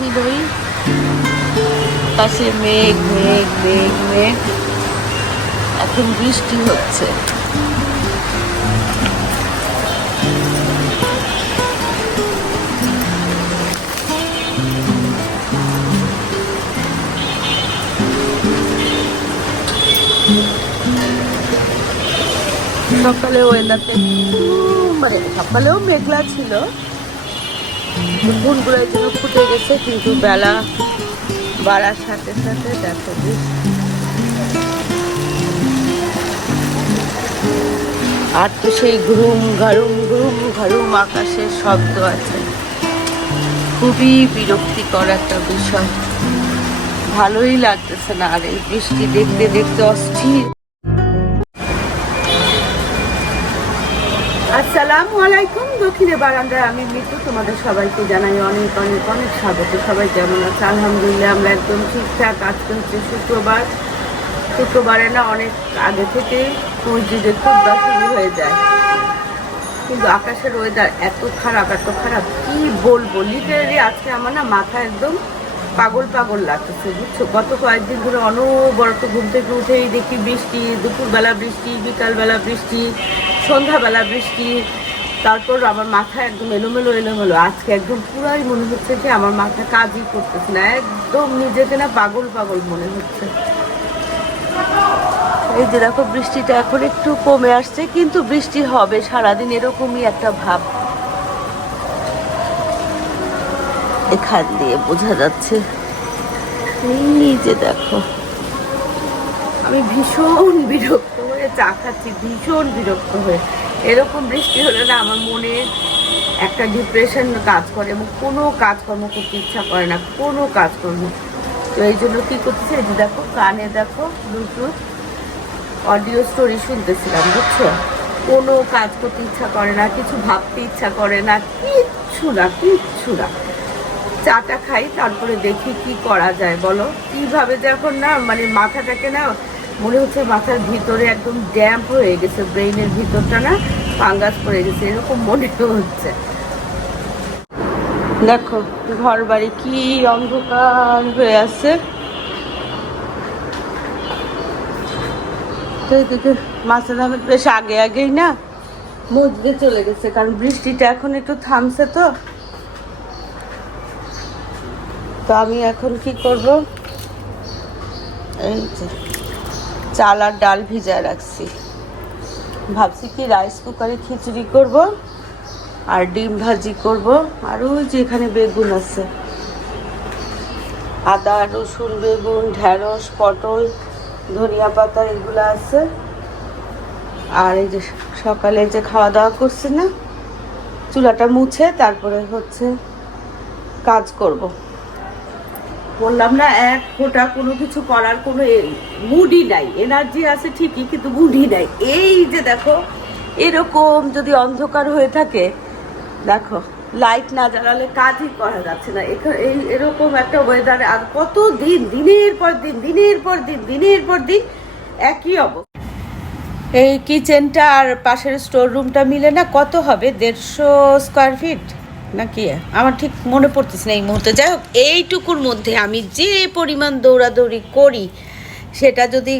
সেই মেঘলা তো ছিলই পাশে মেঘ মেঘ মেঘ মেঘ এখন বৃষ্টি হচ্ছে সকালে ওয়েদারটা মানে সকালেও মেঘলা ছিল। ফুলগুলো জন্য ফুটে গেছে, কিন্তু বেলা বাড়ার সাথে সাথে দেখো। আর তো সেই ঘুম ঘারুম ঘুম ঘারুম আকাশের শব্দ আছে খুবই বিরক্তিকর একটা বিষয় ভালোই লাগতেছে না আর এই বৃষ্টি দেখতে দেখতে অস্থির আসসালামু আলাইকুম। দক্ষিণে বারান্দায় আমি মিতু, তোমাদের সবাইকে জানাই অনেক অনেক অনেক স্বাগত। সবাই যেমন আছে? আলহামদুলিল্লাহ, আমরা একদম ঠিকঠাক আজকে হচ্ছে শুক্রবার। শুক্রবারে না অনেক আগে থেকে মসজিদে খুদ্া শুরু হয়ে যায়। কিন্তু আকাশের ওয়েদার এত খারাপ এত খারাপ, কি বলব? লিটারেলি আজকে আমার না মাথা একদম পাগল পাগল লাগতেছে, বুঝছ? গত কয়েকদিন ধরে অনবরত ঘুম থেকে উঠেই দেখি বৃষ্টি, দুপুরবেলা বৃষ্টি, বিকালবেলা বৃষ্টি সন্ধ্যাবেলা বৃষ্টি, তারপর আমার মাথা একদম এলোমেলো এলোমেলো। আজকে একদম পুরাই মনে হচ্ছে যে আমার মাথা কাজই করতেছে না। একদম নিজেকে না পাগল পাগল মনে হচ্ছে। এই যে দেখো, বৃষ্টিটা এখন একটু কমে আসছে, কিন্তু বৃষ্টি হবে। সারাদিন এরকমই একটা ভাব। এখান দিয়ে বোঝা যাচ্ছে। এই যে দেখো, আমি ভীষণ বিরক্ত। চা খাচ্ছি, ভীষণ বিরক্ত হয়ে। এরকম বৃষ্টি হলে না আমার মনে একটা ডিপ্রেশন কাজ করে এবং কোনো কাজকর্ম করতে ইচ্ছা করে না, কোনো কাজকর্ম। তো এই জন্য কী করতেছে, এই যে দেখো, কানে দেখো ব্লুটুথ অডিও স্টোরি শুনতেছিলাম, বুঝছ? কোনো কাজ করতে ইচ্ছা করে না, কিছু ভাবতে ইচ্ছা করে না, কিচ্ছু না কিচ্ছু না। চাটা খাই, তারপরে দেখি কি করা যায়, বলো? কীভাবে যখন না মানে মাথাটাকে না মনে হচ্ছে মাথার ভিতরে একদম ড্যাম্প হয়ে গেছে ব্রেইনের ভিতরটা না ফাঙ্গাস পড়ে গেছে, এরকম মনে হচ্ছে। দেখো ঘর বাড়ি কি অন্ধকার হয়ে আছে। মাছের আহমেদ বেশ আগে আগেই না মসজিদে চলে গেছে, কারণ বৃষ্টিটা এখন একটু থামছে তো। তো আমি এখন কি করব? এই যে। চাল আর ডাল ভিজায় রাখছি। ভাবছি কি রাইস কুকারে খিচুড়ি করব আর ডিম ভাজি করব। আর ওই যে এখানে বেগুন আছে। আদা, রসুন, বেগুন, ঢেঁড়স, পটল, ধনিয়া পাতা এগুলো আছে। আর এই যে সকালে যে খাওয়া দাওয়া করছি না, চুলাটা মুছে তারপরে হচ্ছে কাজ করব। বললাম, না, এক ফোঁটা কোনো কিছু করার কোনো মুডই নাই। এনার্জি আছে ঠিকই, কিন্তু মুডই নাই। এই যে দেখো, এরকম যদি অন্ধকার হয়ে থাকে, দেখো লাইট না জ্বালালে কাজই করা যাচ্ছে না। এই, এরকম একটা ওয়েদারে আর কত দিন, দিনের পর দিন, দিনের পর দিন, দিনের পর দিন একই অবস্থা। এই কিচেনটা আর পাশের স্টোর রুমটা মিলে না কত হবে? দেড়শো স্কোয়ার ফিট নাকি? আমার ঠিক মনে পড়তেছে না এই মুহূর্তে। যাই হোক, এইটুকুর মধ্যে আমি যে পরিমাণ দৌড়াদৌড়ি করি, সেটা যদি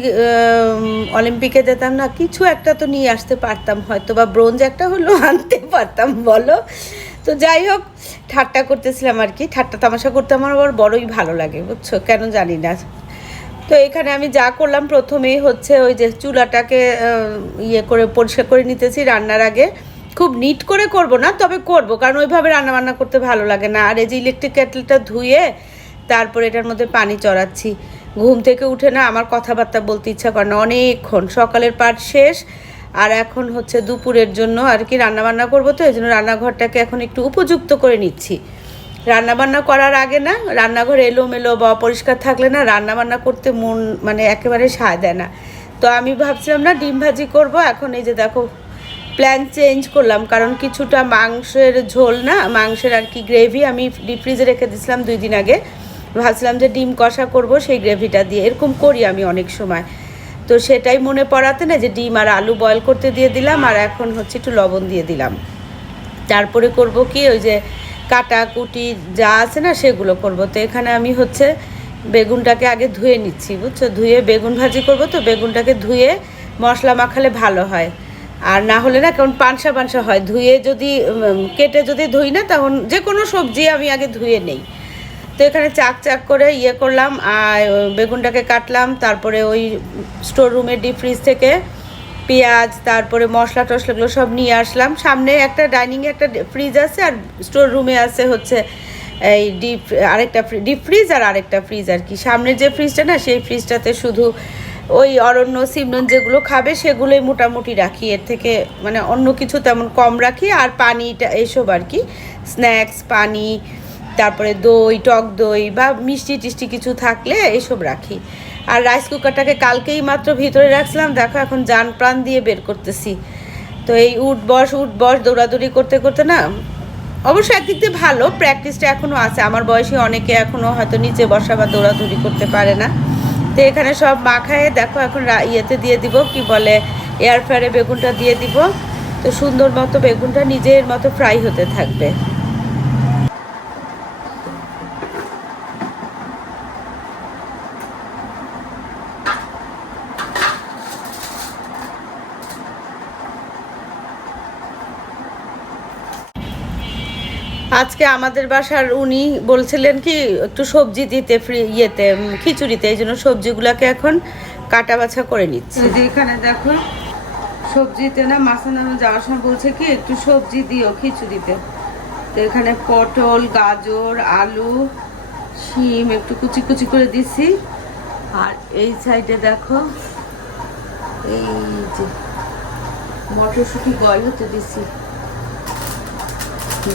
অলিম্পিকে যেতাম না, কিছু একটা তো নিয়ে আসতে পারতাম হয়তো বা ব্রোঞ্জ একটা হলো আনতে পারতাম, বলো। তো যাই হোক, ঠাট্টা করতেছিলাম আর কি, ঠাট্টা তামাশা করতে আমার আবার বড়ই ভালো লাগে, বুঝছ? কেন জানি না। তো এখানে আমি যা করলাম, প্রথমেই হচ্ছে ওই যে চুলাটাকে ইয়ে করে পরিষ্কার করে নিতেছি রান্নার আগে। খুব নিট করে করব না, তবে করব, কারণ ওইভাবে রান্না বান্না করতে ভালো লাগে না। আর এই যে ইলেকট্রিক কেটলটা ধুয়ে তারপরে এটার মধ্যে পানি চড়াচ্ছি। ঘুম থেকে উঠে না আমার কথাবার্তা বলতে ইচ্ছা করে না, অনেকক্ষণ। সকালের পাট শেষ, আর এখন হচ্ছে দুপুরের জন্য আর কি রান্না বান্না করব তো, এই জন্য রান্নাঘরটাকে এখন একটু উপযুক্ত করে নিচ্ছি। রান্না বান্না করার আগে না, রান্নাঘর এলোমেলো বা অপরিষ্কার থাকলে না রান্না বান্না করতে মন মানে একেবারে সায় দেয় না। তো আমি ভাবছিলাম না ডিম ভাজি করব, এখন এই যে দেখো প্ল্যান চেঞ্জ করলাম, কারণ কিছুটা মাংসের ঝোল না, মাংসের আর কি গ্রেভি আমি ডিপ ফ্রিজে রেখে দিয়েছিলাম দুই দিন আগে। ভাবছিলাম যে ডিম কষা করব সেই গ্রেভিটা দিয়ে, এরকম করি আমি অনেক সময়। তো সেটাই মনে পড়াতে না যে ডিম আর আলু বয়েল করতে দিয়ে দিলাম, আর এখন হচ্ছে একটু লবণ দিয়ে দিলাম। তারপরে করব কি ওই যে কাটা কুটি যা আছে না সেগুলো করব। তো এখানে আমি হচ্ছে বেগুনটাকে আগে ধুয়ে নিচ্ছি, বুঝছ? ধুয়ে বেগুন ভাজি করব তো, বেগুনটাকে ধুয়ে মশলা মাখালে ভালো হয়। আর না হলে না কেমন পানসা পানসা হয়। ধুয়ে যদি কেটে যদি ধুই না, তখন যে কোনো সবজি আমি আগে ধুয়ে নেই। তো এখানে চাক চাক করে ইয়ে করলাম, আর বেগুনটাকে কাটলাম, তারপরে ওই স্টোর রুমের ডিপ ফ্রিজ থেকে পেঁয়াজ, তারপরে মশলা টশলাগুলো সব নিয়ে আসলাম। সামনে একটা ডাইনিংয়ে একটা ফ্রিজ আছে, আর স্টোর রুমে আছে হচ্ছে এই ডিপ, আরেকটা ডিপ ফ্রিজ আর আরেকটা ফ্রিজ আর কি। সামনের যে ফ্রিজটা না, সেই ফ্রিজটাতে শুধু ওই অরণ্য, সিমরন যেগুলো খাবে সেগুলোই মোটামুটি রাখি। এর থেকে মানে অন্য কিছু তেমন কম রাখি। আর পানিটা, এসব আর কি। স্ন্যাক্স, পানি, তারপরে দই, টক দই বা মিষ্টি টিষ্টি কিছু থাকলে এসব রাখি। আর রাইস কুকারটাকে কালকেই মাত্র ভিতরে রাখছিলাম। দেখো, এখন যান প্রাণ দিয়ে বের করতেছি। তো এই উঠ বস উঠ বস দৌড়াদৌড়ি করতে করতে না, অবশ্য একদিক দিয়ে ভালো প্র্যাকটিসটা এখনও আছে। আমার বয়সে অনেকে এখনও হয়তো নিচে বসা বা দৌড়াদৌড়ি করতে পারে না। তো এখানে সব মাখায় দেখো এখন ইয়েতে দিয়ে দিব, কি বলে এয়ার ফ্রায়ারে বেগুনটা দিয়ে দিব। তো সুন্দর মতো বেগুনটা নিজের মতো ফ্রাই হতে থাকবে। আজকে আমাদের বাসার উনি বলছিলেন কি, একটু সবজি দিতে ফ্রি ইয়েতে খিচুড়িতে, এই জন্য সবজিগুলোকে এখন কাটা বাছা করে নিচ্ছি। এখানে দেখো, সবজিতে না মাসানানো যাওয়ার সময় বলছে কি, একটু সবজি দিও খিচুড়িতে। তো এখানে পটল, গাজর, আলু, শিম, একটু কুচি কুচি করে দিছি আর এই সাইডে দেখো, এই যে মটরশুঁটি বয়ল হতে দিছি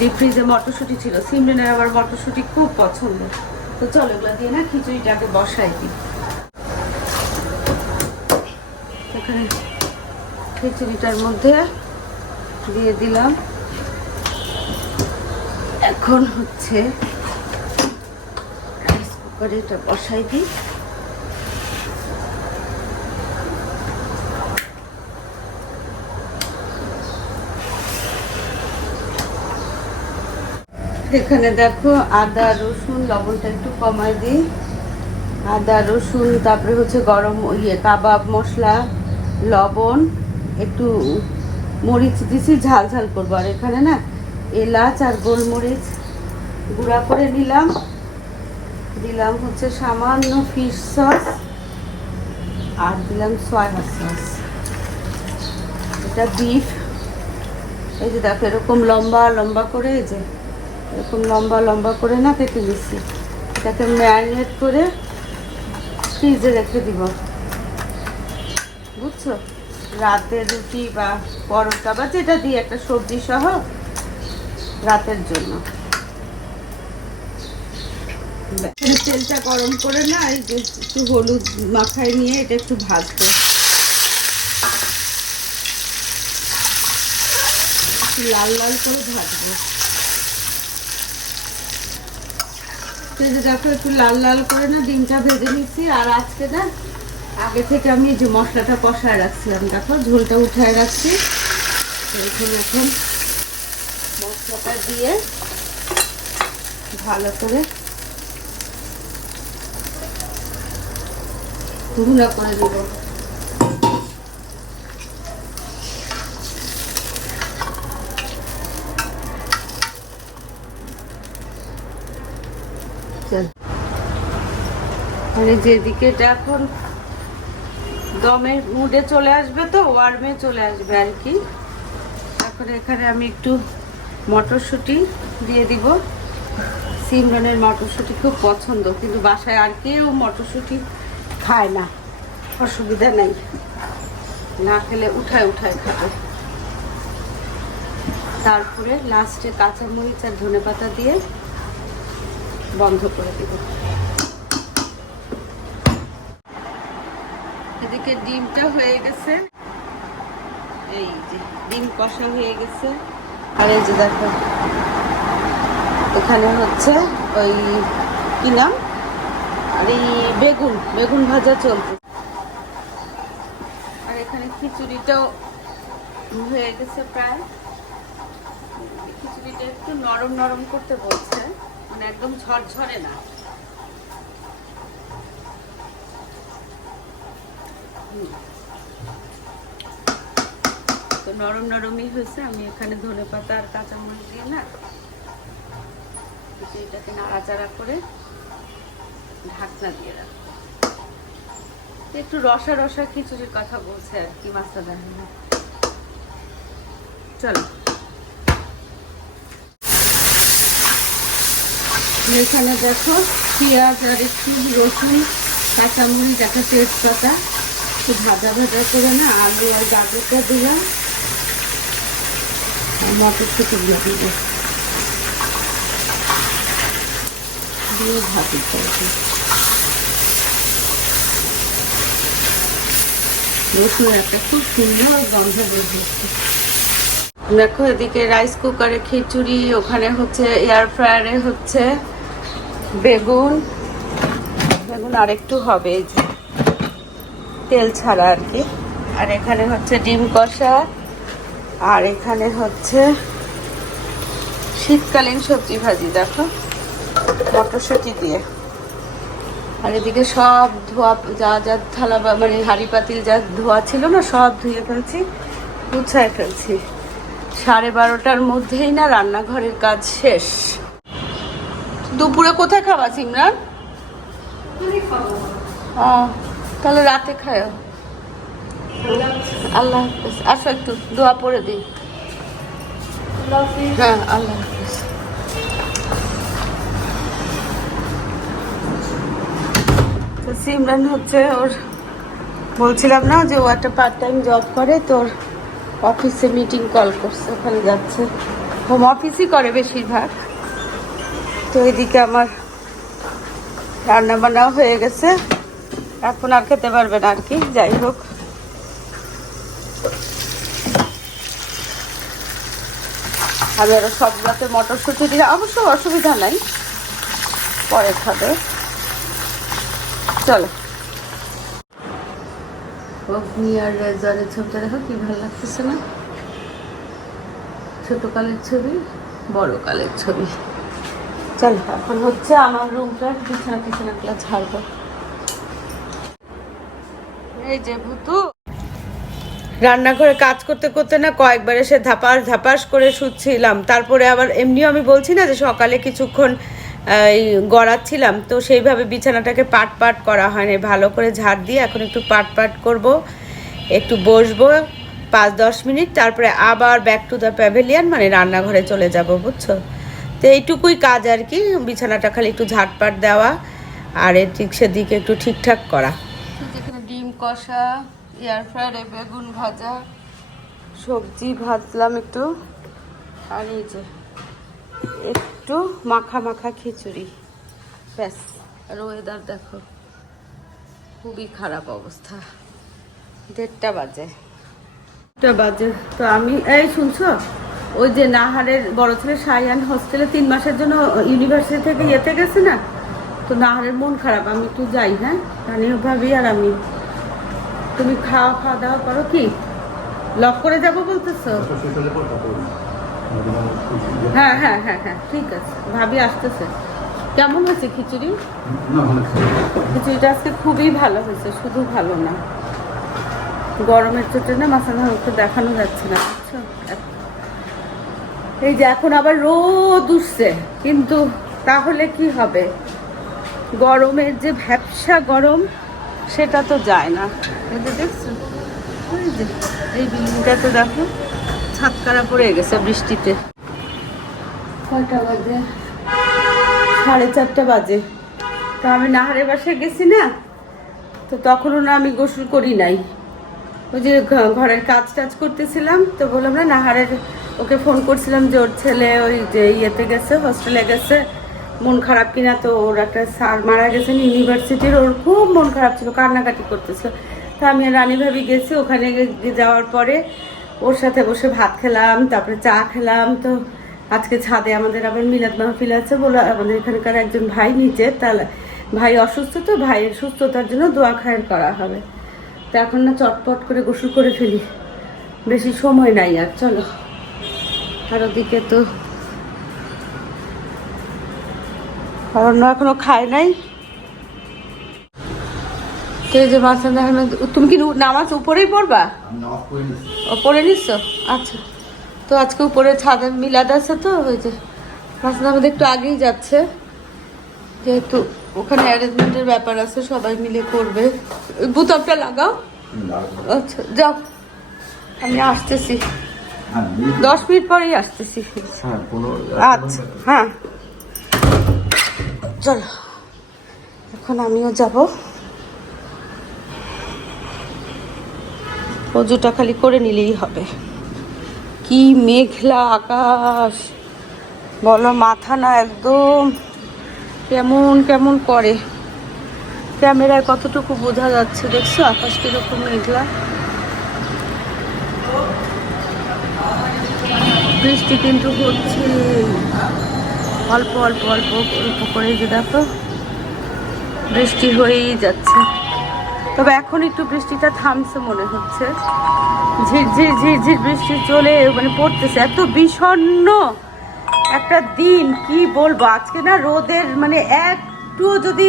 ডিপ ফ্রিজে মটরশুঁটি ছিল সিমরেনের আবার মটরশুঁটি খুব পছন্দ। তো চলো এগুলো দিয়ে না খিচুড়িটাকে বসাই দিই। এখানে খিচুড়িটার মধ্যে দিয়ে দিলাম। এখন হচ্ছে রাইস কুকারে এটা বসাই দিই। এখানে দেখো আদা, রসুন, লবণটা একটু কমাই দিই। আদা, রসুন, তারপরে হচ্ছে গরম ইয়ে কাবাব, মশলা, লবণ, একটু মরিচ দিছি, ঝাল ঝাল করব। আর এখানে না এলাচ আর গোলমরিচ গুঁড়া করে নিলাম। দিলাম হচ্ছে সামান্য ফিশ সস আর দিলাম সয়া সস। এটা বিফ। এই যে দেখো, এরকম লম্বা লম্বা করে এই যে এরকম লম্বা লম্বা করে না কেটে দিচ্ছি। এটাকে ম্যারিনেট করে ফ্রিজে রেখে দিব। বুঝছ? রাতে রুটি বা পরোটা বা যেটা দিয়ে একটা সবজি সহ রাতের জন্য। তেলটা গরম করে না, এই যে একটু হলুদ মাখায় নিয়ে এটা একটু ভাজবো। একটু লাল লাল করে ভাজবো এই যে দেখো, একটু লাল লাল করে না ডিমটা ভেজে নিচ্ছি। আর আজকে না, আগে থেকে আমি যে মশলাটা কষায় রাখছিলাম দেখো, ঝোলটা উঠায় রাখছি। এখন এখন মশলাটা দিয়ে ভালো করে গুঁড়া করে দেব। মানে যেদিকে এটা এখন দমের মুডে চলে আসবে তো, ওয়ার্মে চলে আসবে আর কি। এখন এখানে আমি একটু মটরশুঁটি দিয়ে দিব। সিমরনের মটরশুঁটি খুব পছন্দ, কিন্তু বাসায় আর কেউ মটরশুঁটি খায় না। অসুবিধা নেই। না খেলে উঠায় উঠায় খাবে। তারপরে লাস্টে কাঁচামরিচ আর ধনে পাতা দিয়ে বন্ধ করে দেব। এদিকে ডিমটা হয়ে গেছে। এই যে ডিম কষা হয়ে গেছে। আর এই যে দেখো, এখানে হচ্ছে ওই কি নাম? আর এই বেগুন বেগুন ভাজা চলছে। আর এখানে খিচুড়িটাও হয়ে গেছে প্রায়। খিচুড়িটা একটু নরম নরম করতে বলছে মানে একদম ঝরঝরে না। তো নরম নরমই হয়েছে, আমি এখানে ধনে পাতা আর কাঁচামরিচ দিয়ে না এটাকে নাড়াচাড়া করে ঢাকনা দিয়ে রাখব। একটু রসা রসা খিচুড়ির কথা বলছে আর কি মাছটা দেখেন চলো। এখানে দেখো পেঁয়াজ আর একটু রসুন, কাঁচামরিচ, একটা তেজপাতা। একটু ভাজা ভাজা করে না আলু আর গাজরটা দিলাম। আর মটরশুটিগুলো দিব। দিয়ে ভাজি রসুন একটা খুব সুন্দর গন্ধ বেরিয়েছে দেখো এদিকে রাইস কুকারে খিচুড়ি, ওখানে হচ্ছে এয়ার ফ্রায়ারে হচ্ছে বেগুন। বেগুন আরেকটু হবে এই যে। তেল ছাড়া আর কি। আর এখানে হচ্ছে ডিম কষা আর এখানে হচ্ছে শীতকালীন সবজি ভাজি দেখো। মটরশুঁটি দিয়ে। আর এদিকে সব ধোয়া যা যা থালা বা- মানে হাঁড়ি পাতিল যা ধোয়া ছিল না সব ধুয়ে ফেলছি গুছায় ফেলছি। সাড়ে বারোটার মধ্যেই না রান্নাঘরের কাজ শেষ। দুপুরে কোথায় খাবা সিমরান? ও তাহলে রাতে খায়। আল্লাহ হাফেজ। আসো একটু, দোয়া পড়ে দিই। হ্যাঁ আল্লাহ হাফেজ। সিমরান হচ্ছে ওর, বলছিলাম না যে ও একটা পার্ট টাইম জব করে তোর অফিসে মিটিং কল করছে, ওখানে যাচ্ছে। হোম অফিসই করে বেশিরভাগ। তো এদিকে আমার রান্না বান্নাও হয়ে গেছে। এখন আর খেতে পারবে না আর কি, যাই হোক। আমি আরও সব রাতে মটরশুঁটি দিয়ে, অবশ্য অসুবিধা নাই। পরে খাবে। চলো। অগ্নি আর রেজারের ছবিটা দেখো কি ভালো লাগতেছে না? ছোট কালের ছবি, বড় কালের ছবি। চলো, এখন হচ্ছে আমার রুমটা বিছানা টিছানাগুলো ছাড়বো রান্নাঘরে কাজ করতে করতে না কয়েকবার এসে ধাপাস ধাপাস করে শুচ্ছিলাম। তারপরে আবার এমনিও আমি বলছি না যে সকালে কিছুক্ষণ এই গড়াচ্ছিলাম। তো সেইভাবে বিছানাটাকে পাট পাট করা হয়নি। ভালো করে ঝাড় দিয়ে এখন একটু পাট পাট করব। একটু বসবো পাঁচ দশ মিনিট। তারপরে আবার ব্যাক টু দ্য প্যাভেলিয়ান মানে রান্নাঘরে চলে যাব, বুঝছ? তো এইটুকুই কাজ আর কি। বিছানাটা খালি একটু ঝাটপাট দেওয়া। আর এর ঠিক সেদিকে একটু ঠিকঠাক করা। কষা এয়ার ফ্রায়ারে বেগুন ভাজা, সবজি ভাজলাম একটু। আর এই যে, একটু মাখা মাখা খিচুড়ি। ব্যাস, আর ওয়েদার দেখো, খুবই খারাপ অবস্থা। দেড়টা বাজে। দেড়টা বাজে। তো আমি, এই শুনছো? ওই যে নাহারের বড় ছেলে সাইয়ান হোস্টেলে তিন মাসের জন্য ইউনিভার্সিটি থেকে ইয়েতে গেছে না? তো নাহারের মন খারাপ, আমি একটু যাই হ্যাঁ? রানিও ভাবি আর আমি। তুমি খাওয়া খাওয়া দাওয়া করো কি? লক করে যাব বলতেছো? হ্যাঁ হ্যাঁ হ্যাঁ হ্যাঁ ঠিক আছে। ভাবি আসতেছে। কেমন হয়েছে খিচুড়ি? খিচুড়িটা আজকে খুবই ভালো হয়েছে শুধু ভালো না। গরমের চোটে না মাথা একটু দেখানো যাচ্ছে না বুঝছ? এই যে এখন আবার রোদ উঠছে কিন্তু তাহলে কি হবে? গরমের যে ভ্যাপসা গরম সেটা তো যায় না। বৃষ্টিতে। বাজে? সাড়ে বাজে। আমি গেছি না, তো তখনও না আমি গোসল করি নাই। ওই যে ঘরের কাজ টাজ করতেছিলাম, তো বললাম না, নাহারের ওকে ফোন করছিলাম যে ওর ছেলে ওই যে ইয়েতে গেছে হোস্টেলে গেছে, মন খারাপ কিনা তো ওর একটা স্যার মারা গেছেন ইউনিভার্সিটির ওর খুব মন খারাপ ছিল, কান্নাকাটি করতেছিল। তো আমি আর রানী ভাবি গেছি ওখানে যাওয়ার পরে। ওর সাথে বসে ভাত খেলাম, তারপরে চা খেলাম। তো আজকে ছাদে আমাদের আবার মিলাদ মাহফিল আছে বলে আমাদের এখানকার একজন ভাই নিচে তাহলে ভাই অসুস্থ তো, ভাইয়ের সুস্থতার জন্য দোয়া খায়ের করা হবে। তো এখন না চটপট করে গোসল করে ফেলি। বেশি সময় নাই আর, চলো। আর ওদিকে তো অন্য এখনও খায় নাই। তো এই যে আহমেদ তুমি কি নামাজ উপরেই পড়বা? পড়ে নিচ্ছ আচ্ছা। তো আজকে উপরে ছাদে মিলাদ আছে তো ওই যে মাসান আহমেদ একটু আগেই যাচ্ছে। যেহেতু ওখানে অ্যারেঞ্জমেন্টের ব্যাপার আছে সবাই মিলে করবে। ওই বুতবটা লাগাও। আচ্ছা যাও। আমি আসতেছি। দশ মিনিট পরেই আসতেছি। আচ্ছা হ্যাঁ। চলো। এখন আমিও যাব। অজুটা খালি করে নিলেই হবে। কি মেঘলা আকাশ। বলো মাথা না একদম কেমন কেমন করে। ক্যামেরায় কতটুকু বোঝা যাচ্ছে দেখছ? আকাশ কীরকম মেঘলা। বৃষ্টি কিন্তু হচ্ছে অল্প অল্প অল্প অল্প করে যে দেখো, বৃষ্টি হয়েই যাচ্ছে। তবে এখন একটু বৃষ্টিটা থামছে মনে হচ্ছে। ঝিরঝির ঝিরঝির বৃষ্টি চলে মানে পড়তেছে। এত বিষণ্ণ একটা দিন, কি বলব? আজকে না রোদের মানে একটুও যদি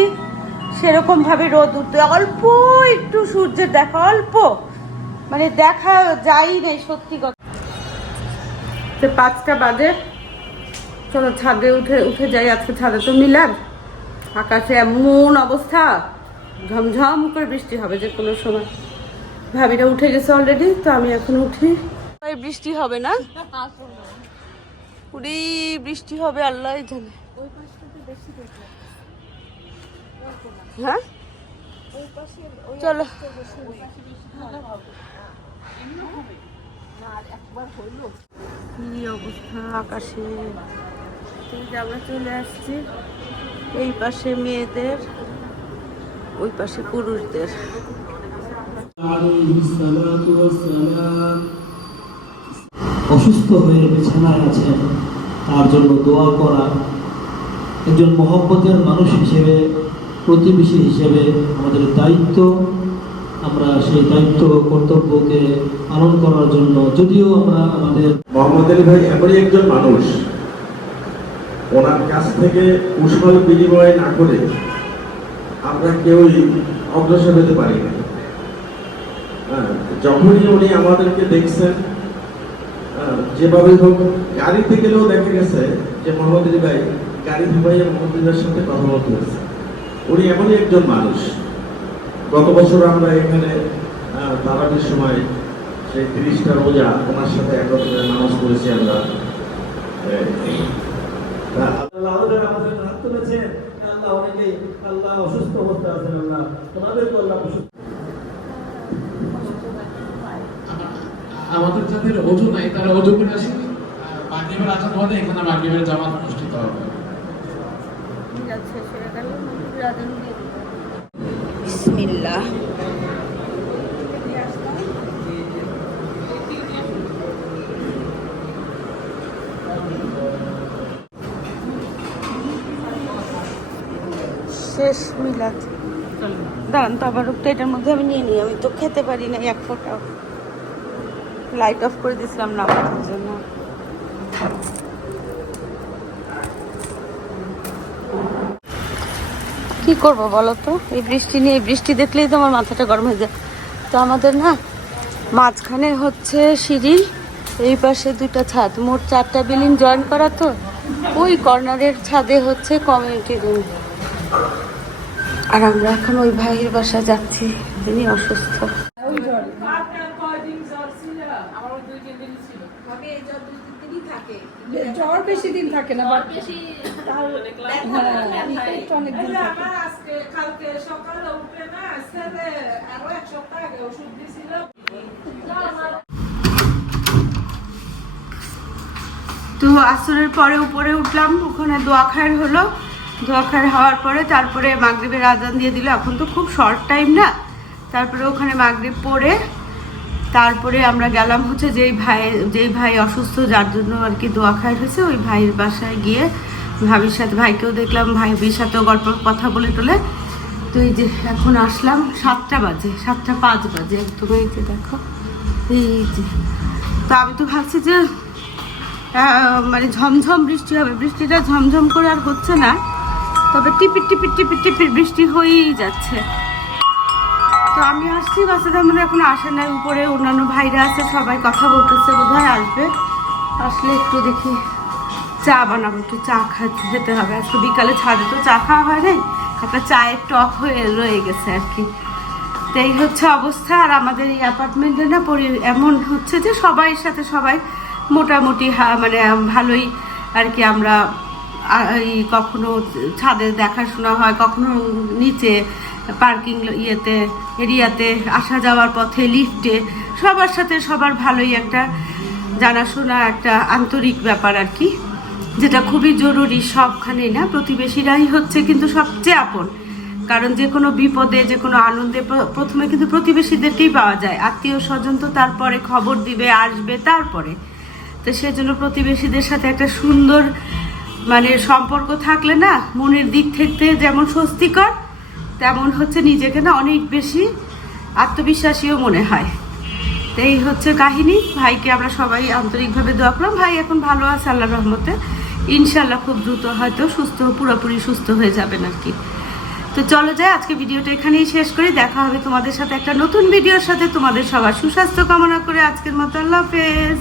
সেরকম ভাবে রোদ উঠতে, অল্প একটু সূর্যের দেখা, অল্প। মানে দেখা যাই নেই সত্যি কথা। পাঁচটা বাজে। চলো ছাদে উঠে উঠে যাই আজকে ছাদে। তো মিলাদ, আকাশে এমন অবস্থা। ঝমঝম করে বৃষ্টি হবে যে কোনো সময়। ভাবিরা উঠে গেছে অলরেডি তো আমি এখন উঠি। বৃষ্টি হবে না? পুরি বৃষ্টি হবে, আল্লাহ জানে। হ্যাঁ? চলো। অবস্থা আকাশে? আমরা চলে আসছি, এই পাশে মেয়েদের ওই পাশে পুরুষদের। অসুস্থ হয়ে বিছানায় আছে তার জন্য দোয়া করা। একজন মহব্বতের মানুষ হিসেবে প্রতিবেশী হিসেবে আমাদের দায়িত্ব আমরা সেই দায়িত্ব কর্তব্যকে পালন করার জন্য। যদিও আমরা আমাদের মোহাম্মদ আলী ভাই এমনই একজন মানুষ। ওনার কাছ থেকে কুশল বিনিময় না করে আমরা কেউই অগ্রসর হতে পারি না। হ্যাঁ, যখনই উনি আমাদেরকে দেখছেন হ্যাঁ, যেভাবে হোক গাড়িতে গেলেও দেখা গেছে যে মোহাম্মদ ভাই গাড়ি ভাইয়া মোহাম্মদ আলীর সাথে কথা বলতে হয়েছে উনি এমনই একজন মানুষ। গত বছর আমরা এখানে আহ, তারাবির সময় সেই তিরিশটা রোজা ওনার সাথে একত্রে নামাজ পড়েছি আমরা। আল্লাহ আমাদের হাত তুলেছেন। আল্লাহ অনেকেই আল্লাহ অসুস্থ অবস্থা আছেন আল্লাহ তোমাদেরকে আল্লাহ অসুস্থ। আমাদের যাদের অজু নাই তারা অজু করে আসি মাগরিবের আজান হবে এখানে মাগরিবের জামাত অনুষ্ঠিত হবে। ঠিক আছে সেটা বিসমিল্লাহ। শেষ মিলাদ। দাঁড়ান তো, আবার তো এটার মধ্যে আমি নিয়ে নিই। আমি তো খেতে পারি না, এক ফোঁটাও। লাইট অফ করে দিয়েছিলাম না নামাজের জন্য। কি করব বলো তো? এই বৃষ্টি নিয়ে, এই বৃষ্টি দেখলেই তো আমার মাথাটা গরম হয়ে যায়। তো আমাদের না, মাঝখানে হচ্ছে সিঁড়ি এই পাশে দুটা ছাদ। মোট চারটা বিল্ডিং জয়েন করা তো। ওই কর্নারের ছাদে হচ্ছে কমিউনিটি রুম আর আমরা এখন ওই ভাইয়ের বাসা যাচ্ছি তিনি অসুস্থ। জ্বর বেশি দিন থাকে না থাকে তো আসরের পরে উপরে উঠলাম ওখানে দোয়া খায়ের হলো। দোয়া হওয়ার পরে তারপরে মাগরিবের আজান দিয়ে দিল। এখন তো খুব শর্ট টাইম না। তারপরে ওখানে মাগরিব পড়ে, তারপরে আমরা গেলাম হচ্ছে যেই ভাই যেই ভাই অসুস্থ, যার জন্য আর কি দোয়া খায়ের হয়েছে, ওই ভাইয়ের বাসায় গিয়ে ভাবির সাথে, ভাইকেও দেখলাম ভাইয়ের সাথেও গল্প, কথা বলে টলে। তো এই যে এখন আসলাম, সাতটা বাজে, সাতটা পাঁচ বাজে তুমি এই যে দেখো, এই যে। তো আমি তো ভাবছি যে মানে ঝমঝম বৃষ্টি হবে। বৃষ্টিটা ঝমঝম করে আর হচ্ছে না। তবে টিপির টিপির টিপির টিপির বৃষ্টি হয়েই যাচ্ছে। তো আমি আসছি বাচ্চাদের মনে এখন আসে নাই, উপরে অন্যান্য ভাইরা আছে, সবাই কথা বলতেছে, বোধহয় আসবে। আসলে একটু দেখি চা বানাবো, একটু চা খাতে যেতে হবে। আজকে বিকালে ছাদে তো চা খাওয়া হয় নাই একটা চায়ের টক হয়ে রয়ে গেছে আর কি। তো এই হচ্ছে অবস্থা, আর আমাদের এই অ্যাপার্টমেন্টে না পরি এমন হচ্ছে যে সবাই সাথে সবাই মোটামুটি মানে ভালোই আর কি আমরা কখনো ছাদে দেখাশোনা হয়, কখনো নিচে পার্কিং ইয়েতে, এরিয়াতে আসা যাওয়ার পথে, লিফটে, সবার সাথে সবার ভালোই একটা জানাশোনা, একটা আন্তরিক ব্যাপার আর কি, যেটা খুবই জরুরি সবখানে না, প্রতিবেশীরাই হচ্ছে কিন্তু সবচেয়ে আপন, কারণ যে কোনো বিপদে, যে কোনো আনন্দে প্রথমে কিন্তু প্রতিবেশীদেরকেই পাওয়া যায় আত্মীয় স্বজন তো তারপরে খবর দিবে, আসবে তারপরে, তো সেজন্য প্রতিবেশীদের সাথে একটা সুন্দর মানে সম্পর্ক থাকলে না মনের দিক থেকে যেমন স্বস্তিকর, তেমন হচ্ছে নিজেকে না অনেক বেশি আত্মবিশ্বাসীও মনে হয়। তো এই হচ্ছে কাহিনী। ভাইকে আমরা সবাই আন্তরিকভাবে দোয়া করলাম। ভাই এখন ভালো আছে আল্লাহ রহমতে। ইনশাল্লাহ খুব দ্রুত হয়তো সুস্থ, পুরোপুরি সুস্থ হয়ে যাবেন আর কি। তো চলো যাই, আজকে ভিডিওটা এখানেই শেষ করি। দেখা হবে তোমাদের সাথে একটা নতুন ভিডিওর সাথে। তোমাদের সবার সুস্বাস্থ্য কামনা করে আজকের মতো আল্লাহ হাফেজ।